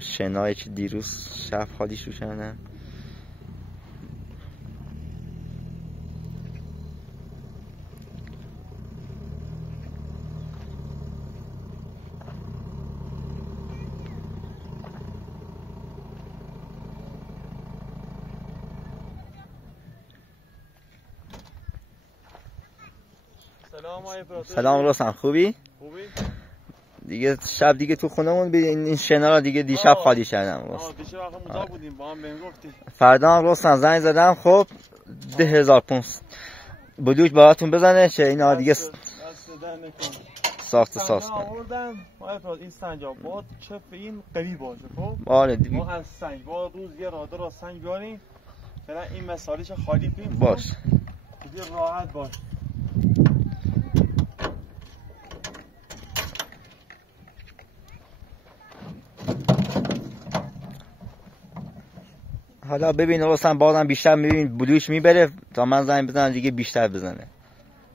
شنایی که دیروز شب خالیش رو کردم. سلام رستم، خوبی؟ دیگه شب دیگه تو خونمون این شنا رو دیگه دیشب خالی کردم. دیشب اونجا بودیم با هم بهم گفتی. فردا هم رستم زنگ زدم، خب 10500 بلوک باهاتون بزنه که اینا دیگه ساخت ساز کنه. آوردم این سنجابات چپ این قوی باشه. خب آره دیگه ما از سنگ با روز یه راده را سنگ بیاریم فعلا این مسالیش خالی کنیم باش دیگه راحت باش. حالا ببین رستم بازم بیشتر میبین بلوش میبره تا من زنگ بزنم دیگه بیشتر بزنه.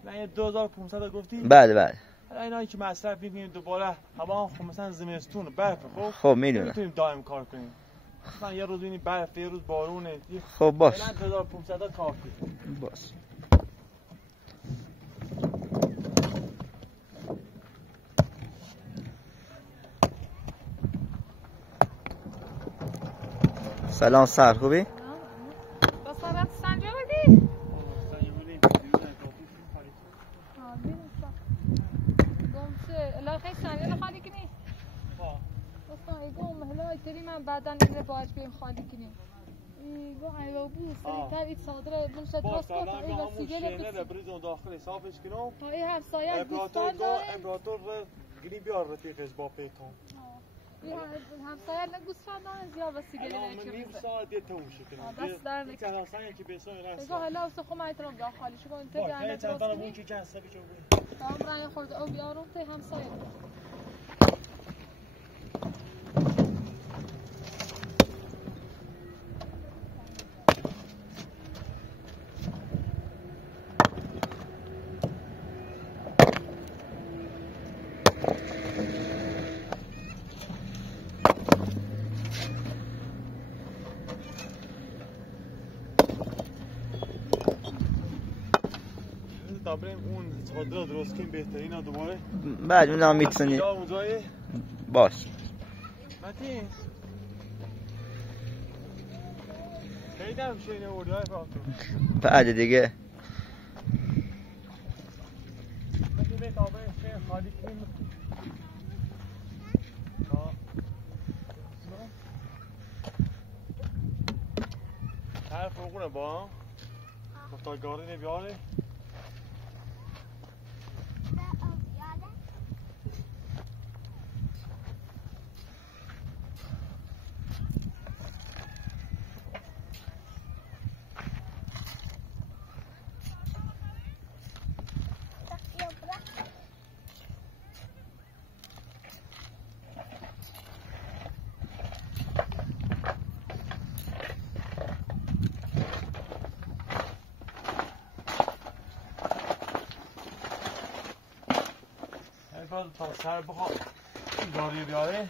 نه 2500 گفتی؟ بله بله. حالا اینایی که مصرف می‌کنیم دوباره هوا خب مثلا زمستون برف خب میدونم میتونیم دائم کار کنیم. مثلا یه روز ببینی برف یه روز بارونه. خب باش. فعلا 2500 کافی. باش. سلام سر خوبی؟ بسارت سنجا بدی؟ گمشه الاخی سنجا رو خالی کنی؟ بسان ایگو مهلای تری من بعدا اینه باید بیم خالی کنیم. ایگو ایگو بود سریعتر این صادره بلشت راست کن تا این وسیگه رو بسید بریزون داخل صافش کنم تا این همسایه دوستان داره امپراتور گیری بیار رفیقش با پیتون این همسایه نگوستان داره زیاد وسیگه من نیم ساعت یه تموم شکنم دست در نکن کناسایی که بیسان رسید ایگو حالا اوسه خو مایترم دا خالی شو انت باشه بیانه چند درست تا کنی اون که جنسه بیچون بود تا برای خورده او بیارم تی همسایه بریم اون چادر درست کنیم بهترین دوباره. بعد اونم میتونی باش. متین خیلی هم شینه اولی های بعد دیگه متین به تابه شین خالی کنیم. طرف روغونه با مفتاگاری بیاره تا سر بخواه داری بیاره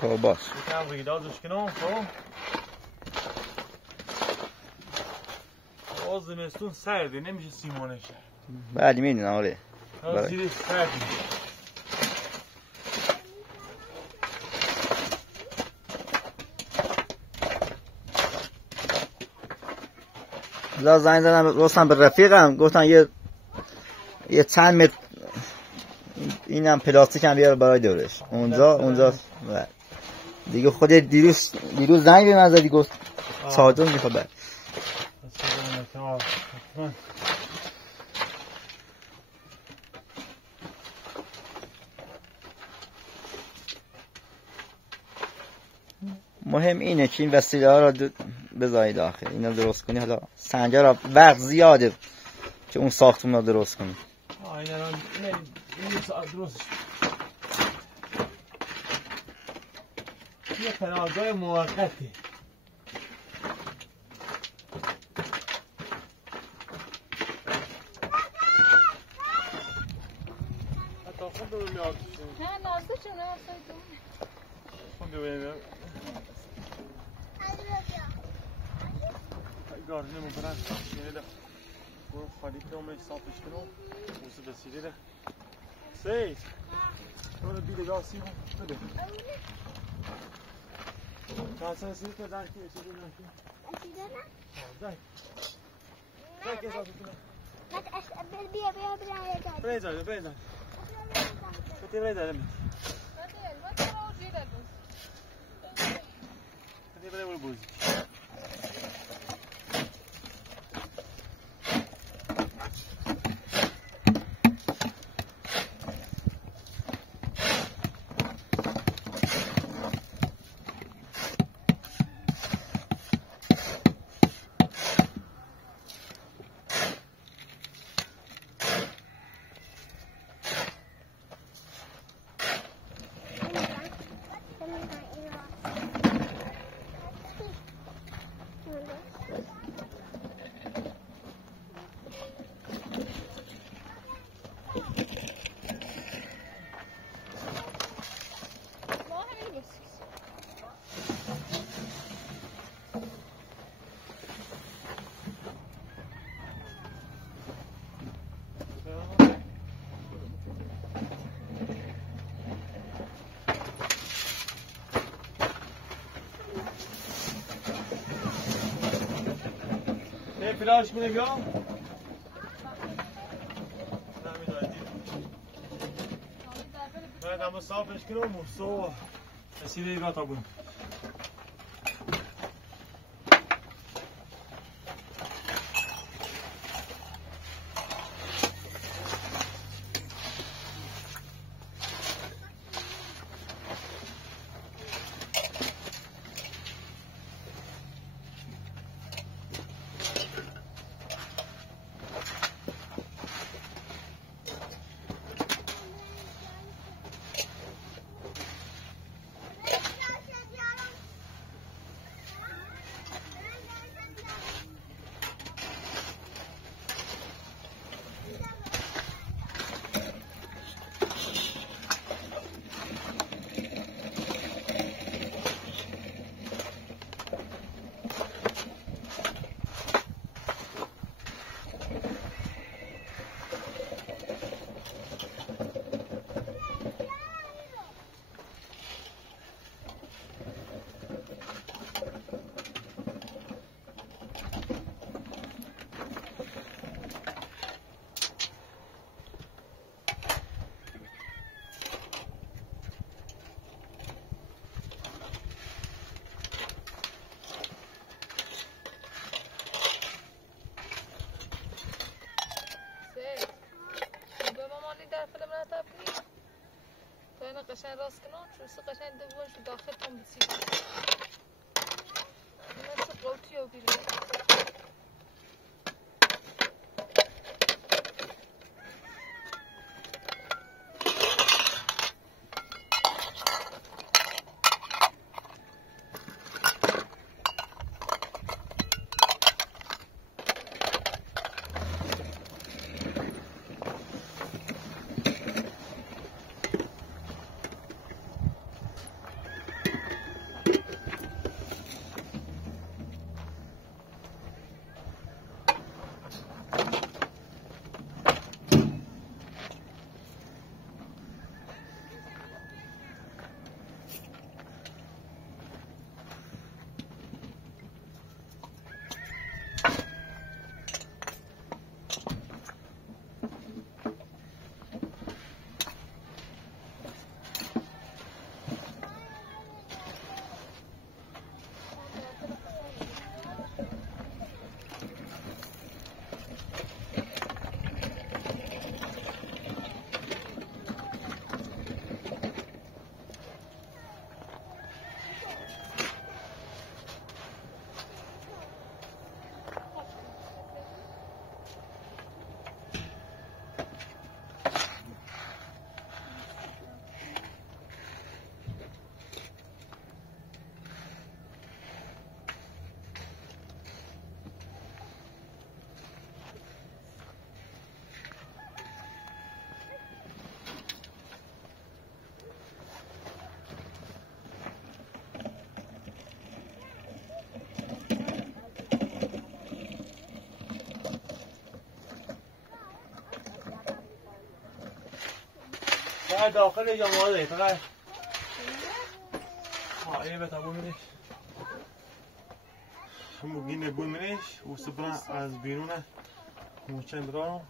خب باش یکم ریدازش کنم. خب باز زمستون سرده نمیشه سیمانش بعد میدونم آره زیرش سرد میشه. لا زنگ زدم رستم به رفیقم گفتن یه چند متر اینم پلاستیک هم بیار برای دورش اونجا دیگه خود دیروز زنگ به من زدی گفت چادر میخواد بعد مهم اینه که این وسیله ها رو بذاری داخل اینا درست کنی. حالا سنجا را وقت زیاده که اون ساختمون رو درست کنی. این ساعت درست یه پناهگاه موقتی حتی خون رو میاد نه نازده چونه ببینم گارنه مبرن شینه ده برو خالی کنم صافش کنم موسه بسیده ده سید برو دیدگاه سیب بده کاسه سیب که دن که چیزی دن که أسيدنا؟ دن دن که صافش کنم ما تأشبه بيا بيا جاي بريزا بريزا فتي بريزا لمي ما تروح جيدا بس فتي بريزا والبوزي فلاش کنه بیا بعد اما صافش کنم و سو رسیده ایگاه تا بون قشنگ راست کنم چون قشنگ دوبارش داخل کن بسیار مثل قوطی و بیرون فقط داخل یا ماده فقط اینه بتا بومینش همون بومینش و سپرا از بیرونه موچند را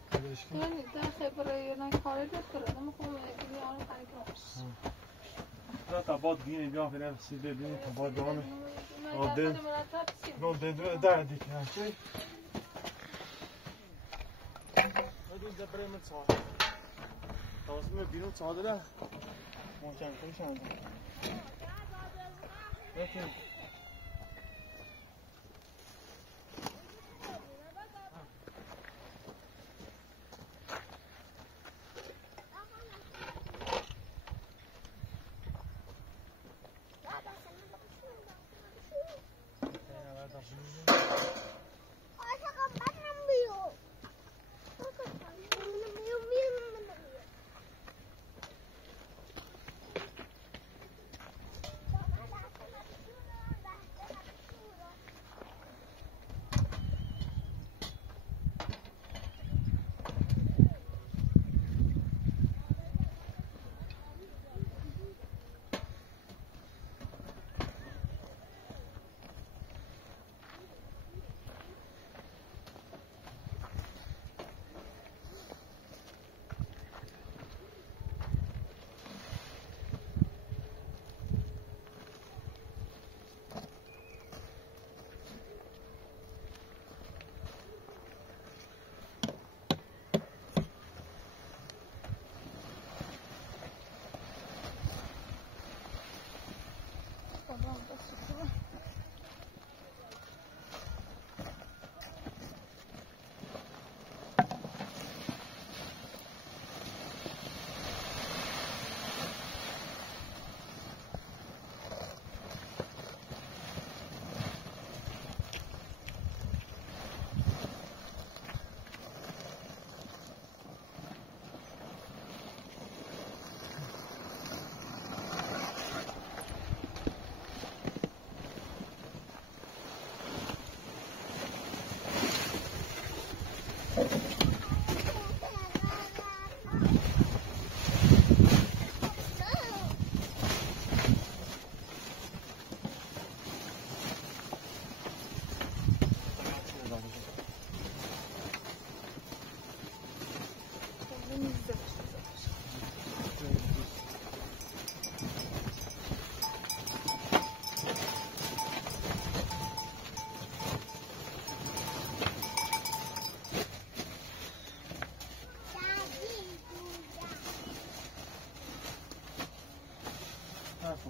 یعنی در خبره نکاری دکتره نمیخوام دیگه آن خیلی لا تباد گینه بیا فعلا سیده بینی تباد دوامه آدم نو ده دیگه چی ندون دبره من ساده تواسم بیرون ساده ده موچند کنشان لیکن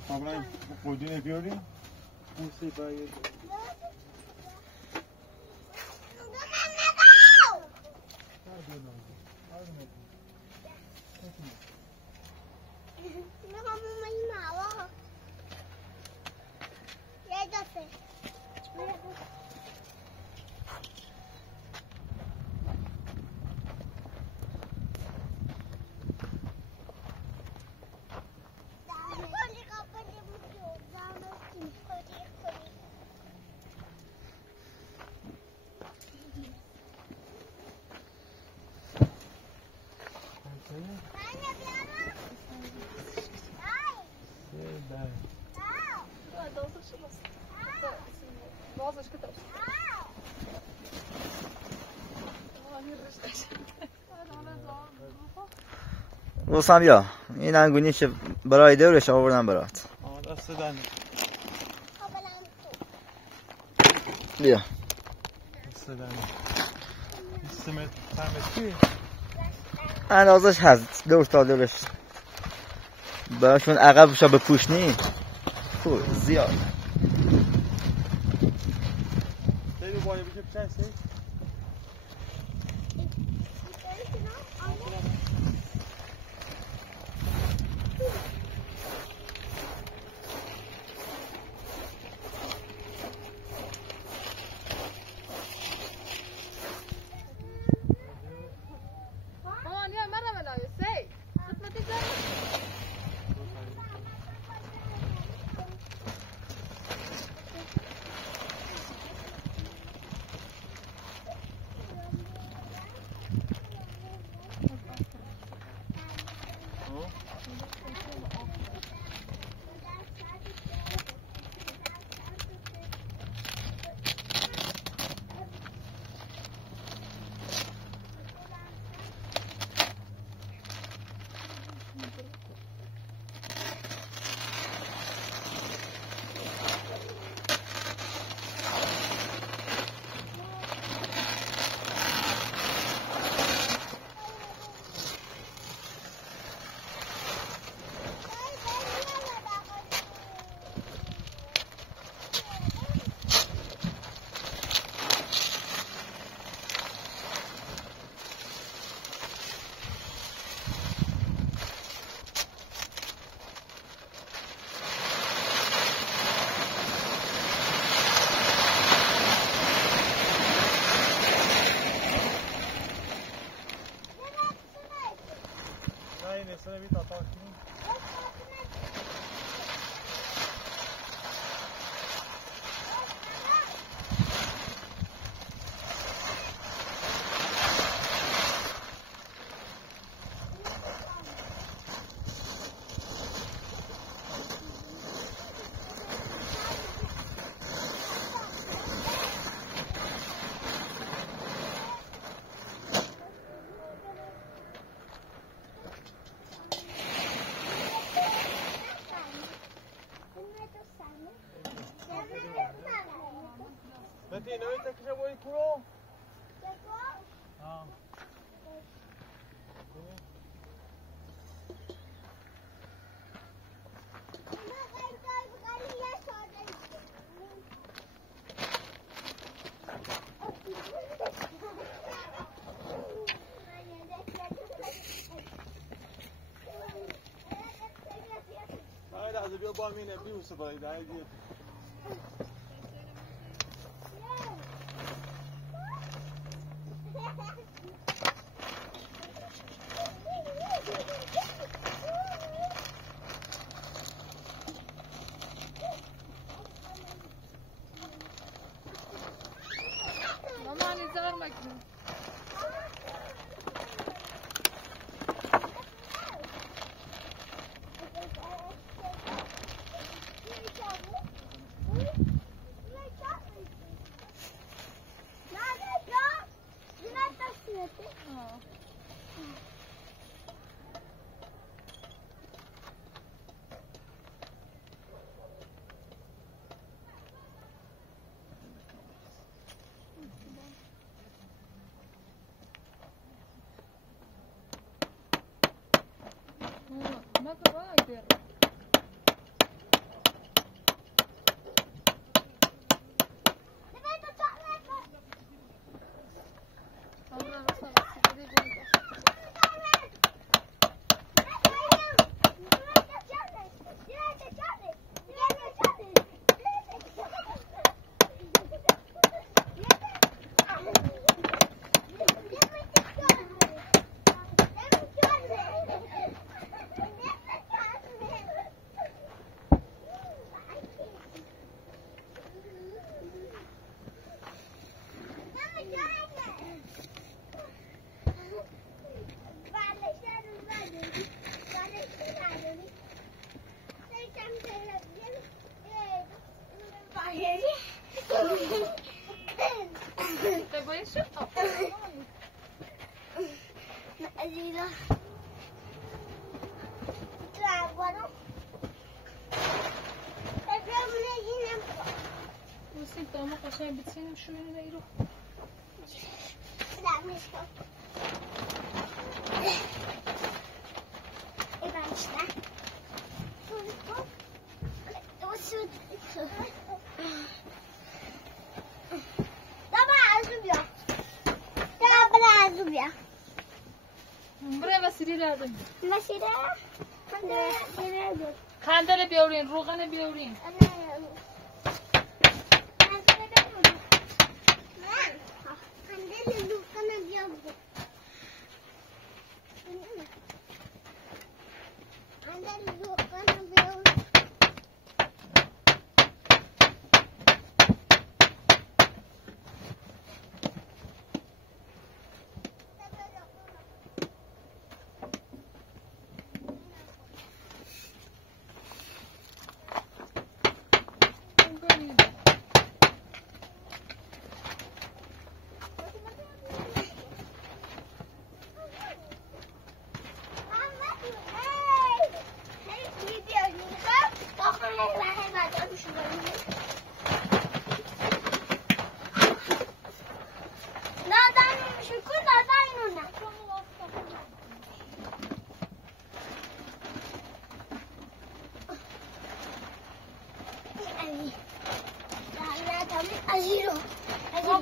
Problem قدینه بیاریم موسی باید واسم بیا این انگونیش برای دورش آوردم برات دست دنی بیا دست دنی سمت چی؟ اندازش هست دور تا دورش براشون عقبش به پوشنی خوب زیاد دیدو باید بگه چنسی؟ Nanti nak kita buat kurung. بیا با همین بیوسه باید دیگه ماما نزار مکنون Mata vai, perro. شو نيرو لا مش هو يبقى مش ده وسود طبعا عزوبيا طبعا عزوبيا برای مسیری لازم مسیره کندل بیارین روغن بیارین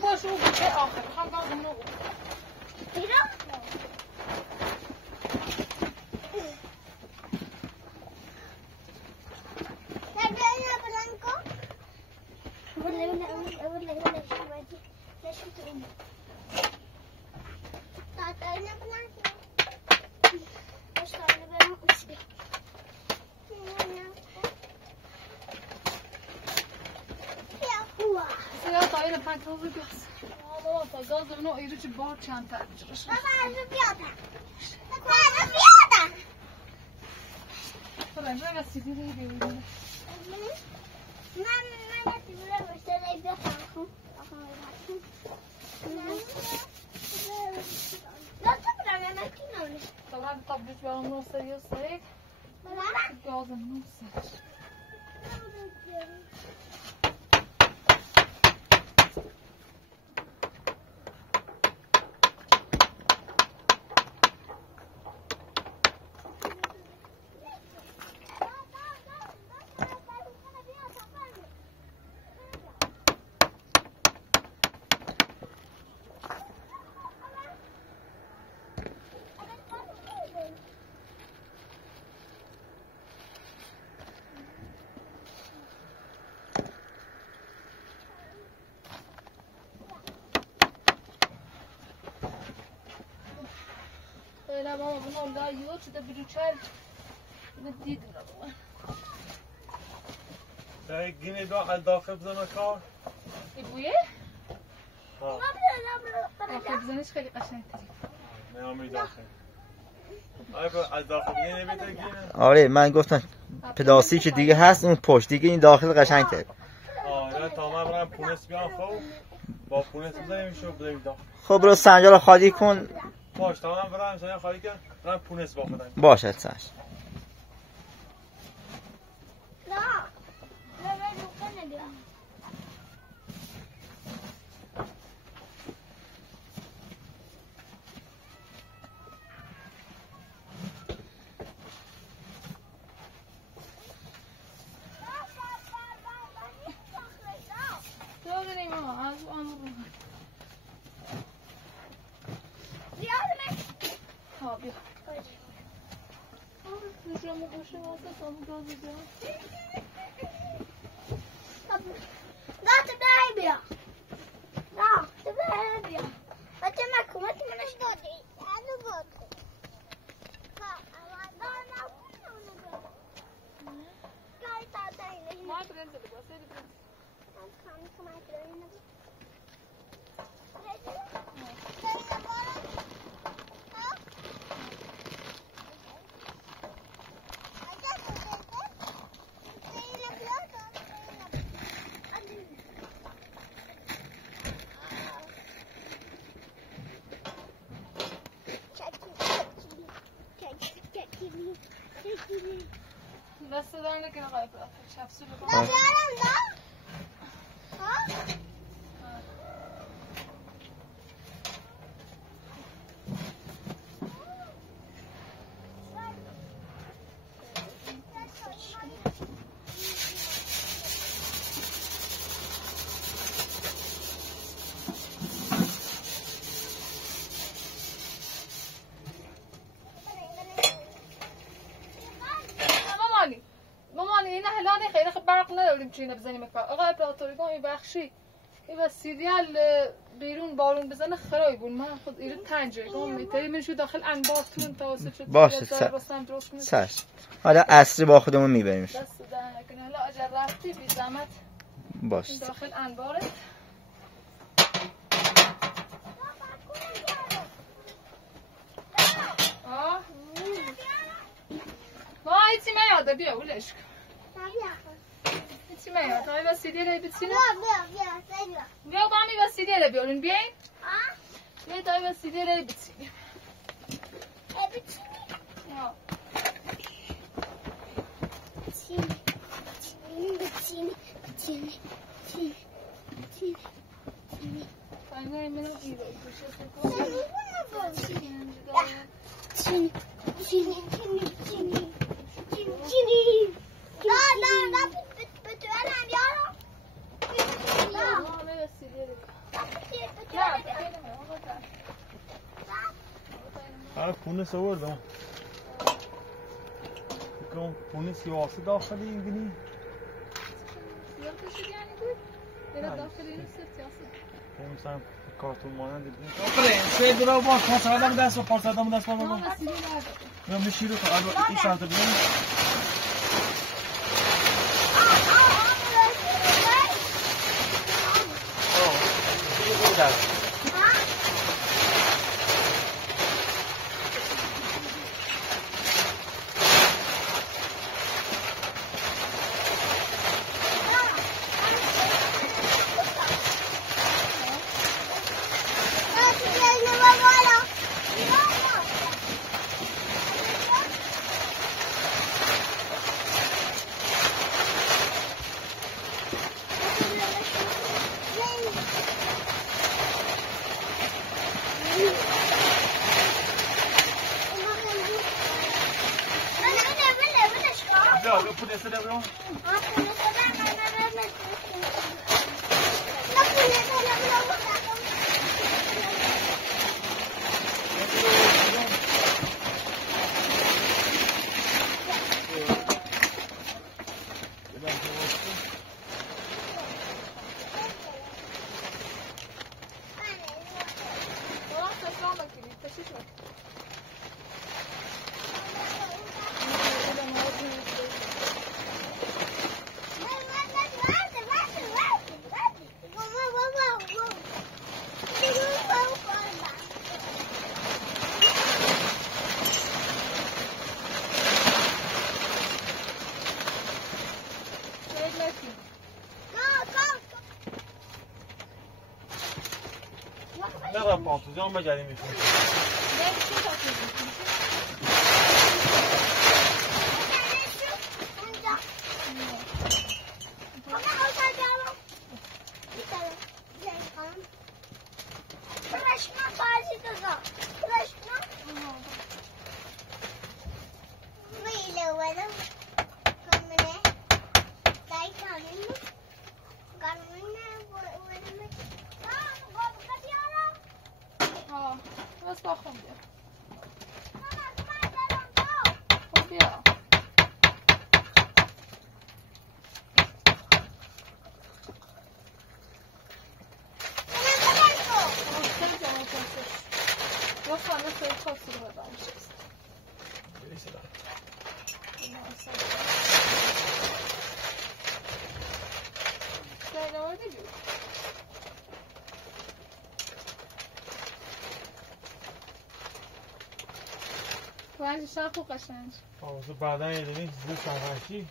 گاز رو ایرو چه بار چند تا بجرش بابا از بیادم بابا از بیادم برای وسیدی رو بیاریم من نسیبی رو بشتره بیادم خون لا تبرم يا ماكينة طبعا طبيت بقى نص يوصيك جاز نص نه ماما من لا یو شده بروچل بدید ده گینه داخل بزنه کار بویه؟ ها داخل بزنش خیلی قشنگ‌تره نمی داخل از داخل نمیده گینه آره من گفتم پلاستیک دیگه هست اون پشت دیگه این داخل قشنگ‌تره آره تا من برم پونس بیام خب با پونس بزنیم شو بزنیم داخل خب برو سنجا رو خالی کن باش تا من برم سنجا خالی کن برم پونس با خودم باشه سنج دست دار نکنه آقای پرافت شفصو بکن چینه بزنیم کار آقا اپراتوریگان این بخشی این و سیریال بیرون بارون بزنه خرای بود من خود ایره تنجه گم میتری منشو داخل انبار تون توسط شد باشه سر حالا عصری با خودمون میبریمش دست دهن نکنه حالا اجر رفتی بی زحمت باشه داخل انباره ما ایتی میاده بیا اولش چی میاد؟ تا این وسیله رو بچینه؟ بیا با این وسیله رو بیارین بیاین؟ بیا تا این وسیله رو بچینیم پونس آوردم بکنم پونس سیاسی داخلی اینگنی سیاسی یعنی بود؟ یعنی داخلی نیست سیاسی مثلا کارتون مانند دیدیم سه دلار با پاس آدم دست و پاس آدم دست با بابا من میشی رو تا این ساعت بیام تقرا پانتوزیان مجاری میکنه بس با خون بیا خون بیا با خانه خیلی خاصی رو ببرش سلام دیگه ولی شب خوب قشنگ آوازه بعدا یه دنی زیر سرخشی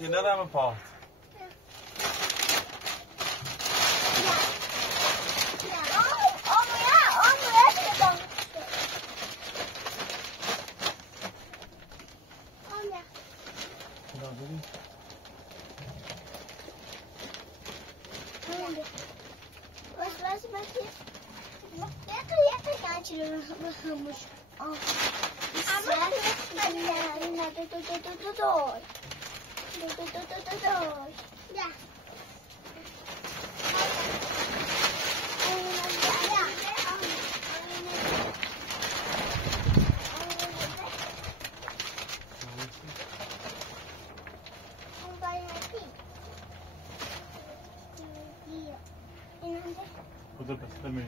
Det är där med part. Ja. Och det bästa med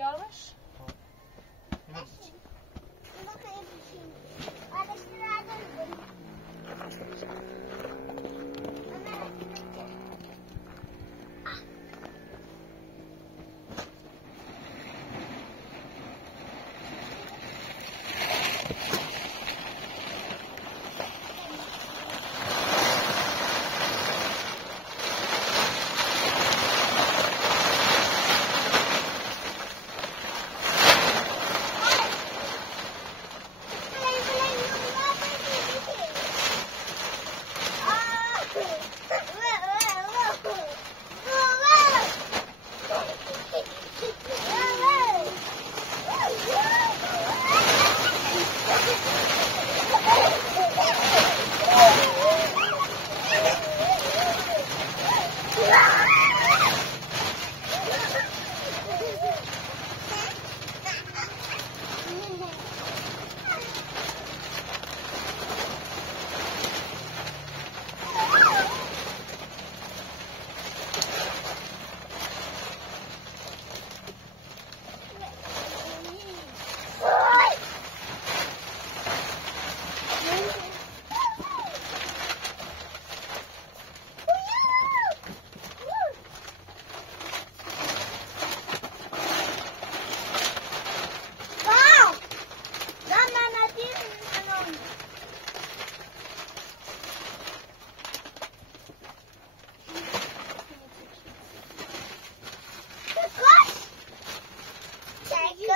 Görmüş.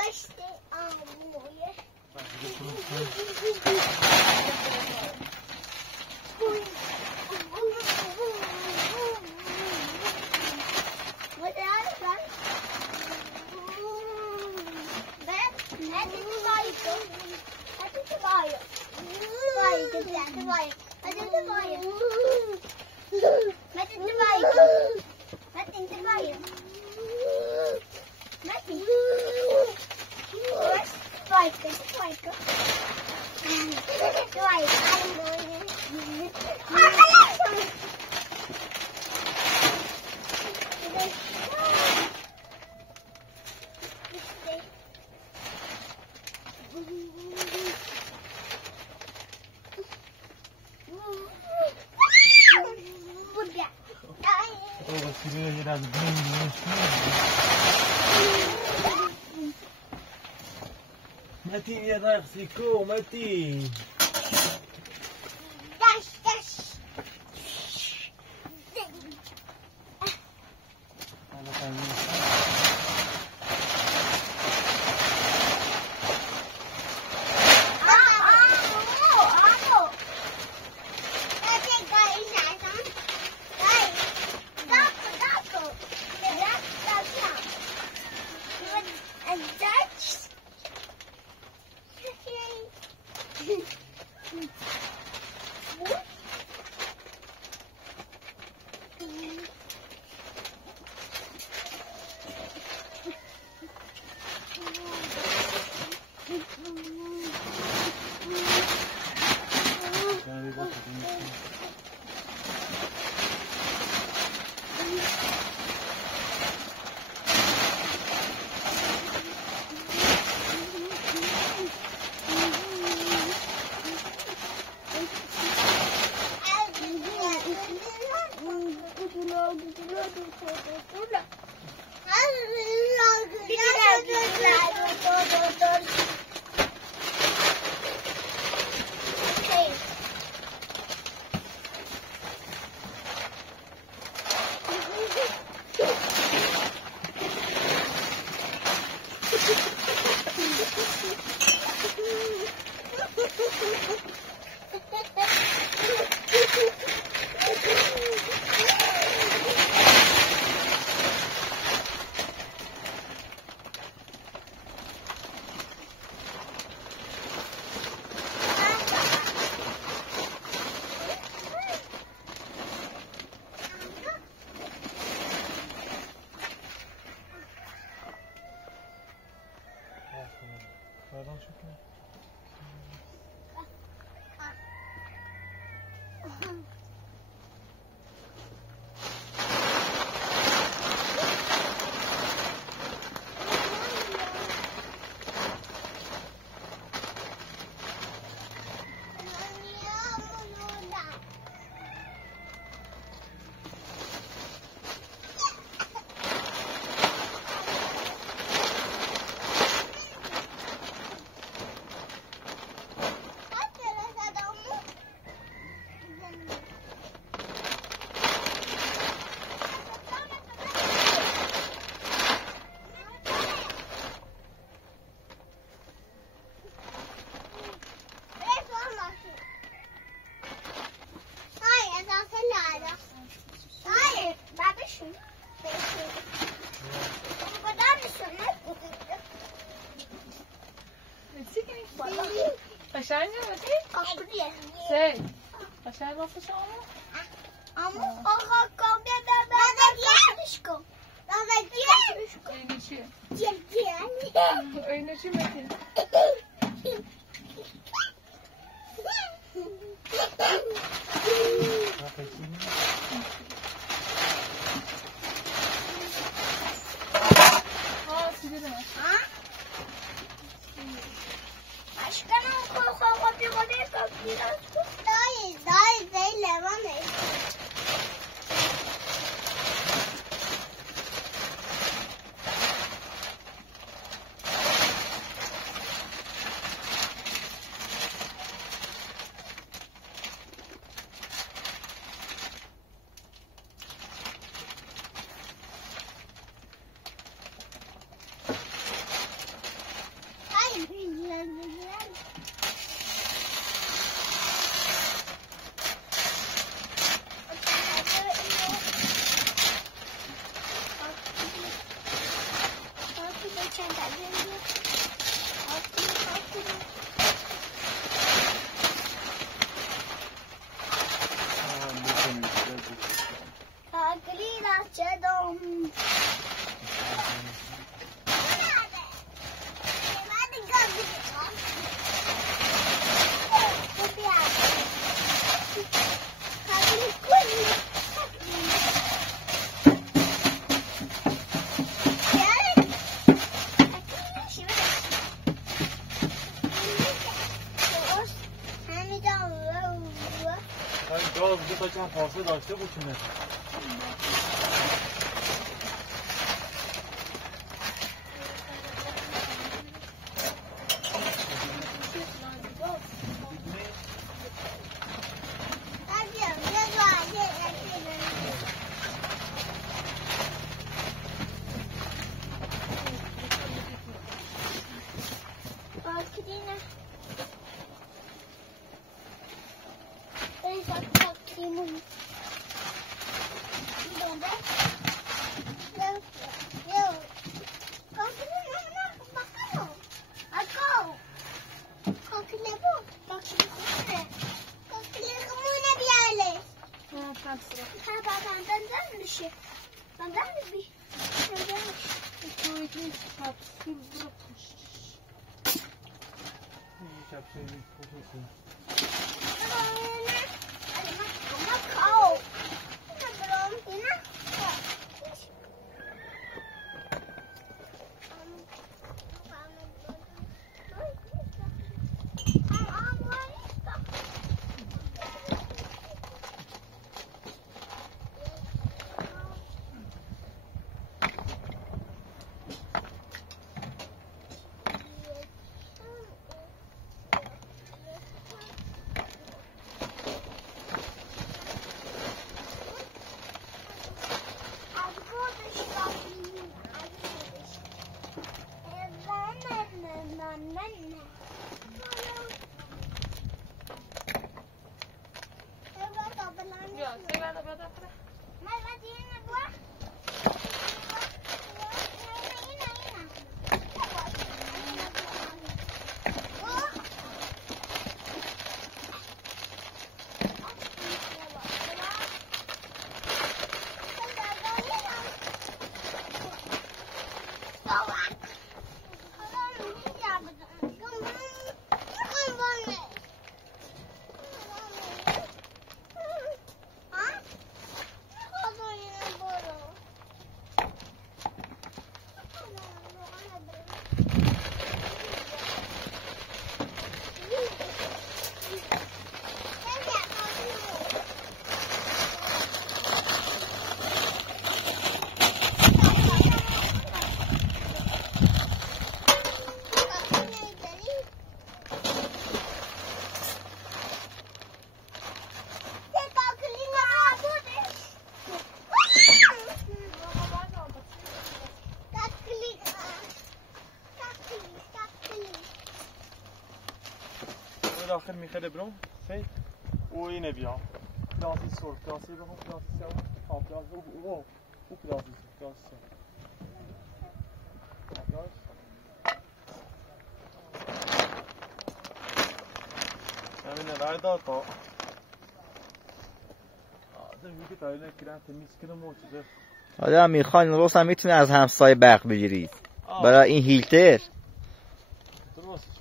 داشتی آمویه متين يا راسيكو متين دش دش قشنگه آقایه سه قشنگ واسه شما اما آقا کامل دادش کن دادش کن اینه چیه؟ جلگیانی اینه چی میگی؟ گاز دو تا چند فاصله داشته بکنه. داخل میخواد برام سی او اینه بیا پلاسی سر پلاسی بخون پلاسی سر پلاسی او پلاسی سر همینه بردا تا زمینی که تایید نکردن تمیز کنم موجوده آدم میخوان روز میتونه از همسایه برق بگیرید برای این هیلتر درست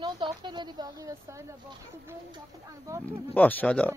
اینا داخل ولی باقی وسایل باخته بیاریم داخل انبار تو باشه حالا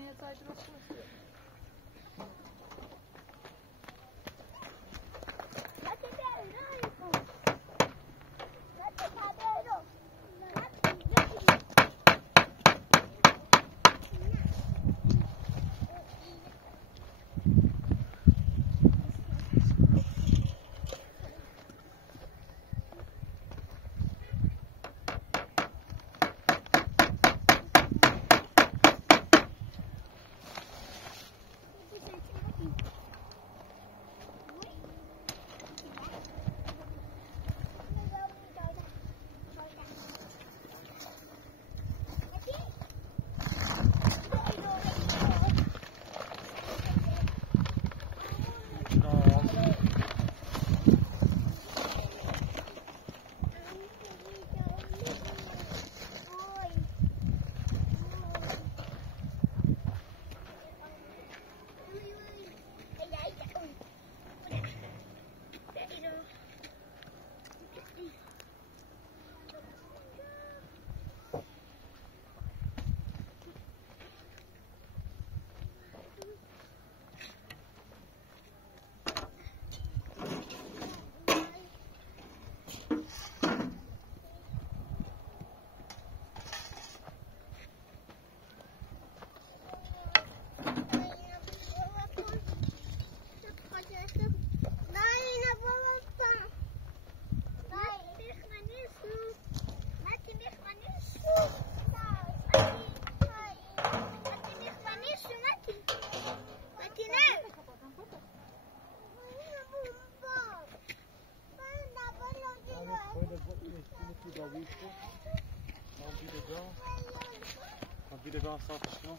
بروش من دیدگاه صافش کنم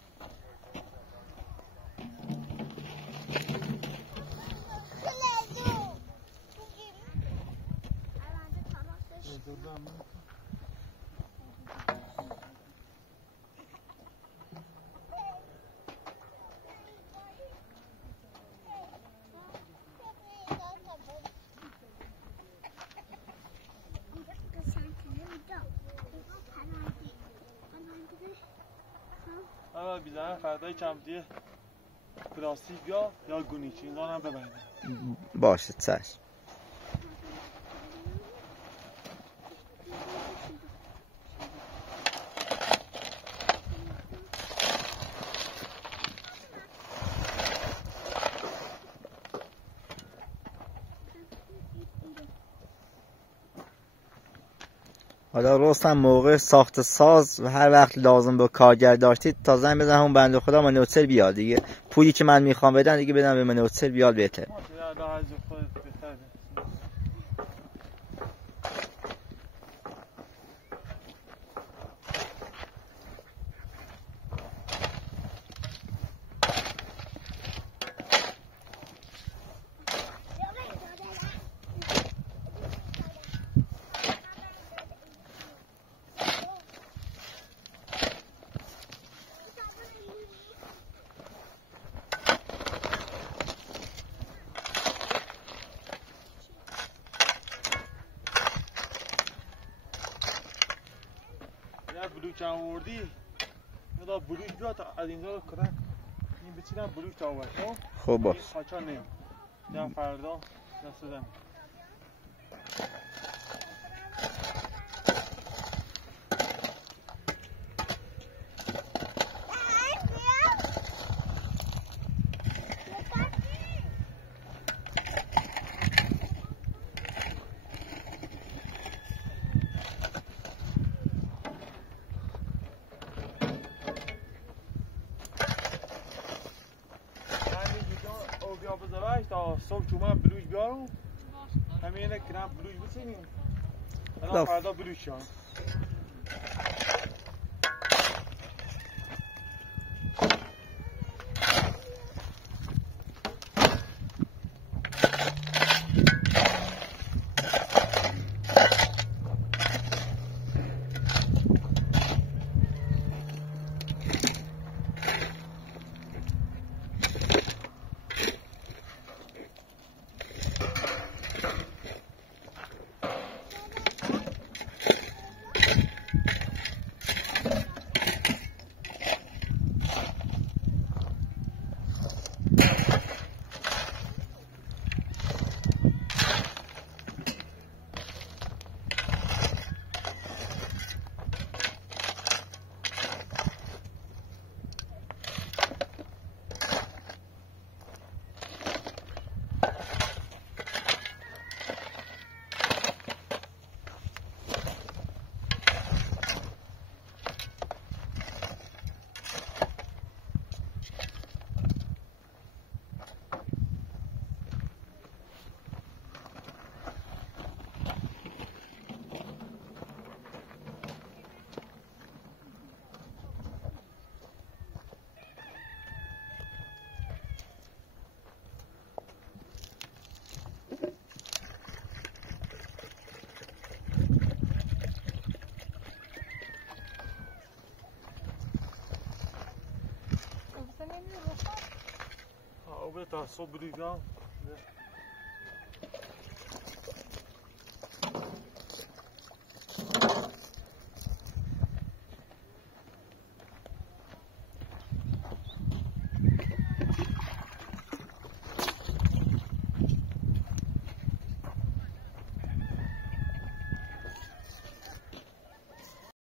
بیزنه فردای چمدی پلاستیک یا گونیچ اینا هم ببرید باشه چشم حالا رستم موقع ساخت ساز و هر وقت لازم به کارگر داشتید تا زنگ بزن همون بنده خدا منوچر بیاد دیگه پولی که من میخوام بدن دیگه بدم به منوچر بیاد بهتر بلوچ آوردی مدا بلوچ بیاد از اینجا کرد این بچینم بلوچ آورد خب باش خاچا نیم دم فردا دستم صبح جمعه بلوچ بیارم همینه کنم بلوچ بسینیم الان فردا بلوچ ها تا صبح بلوچ بیارم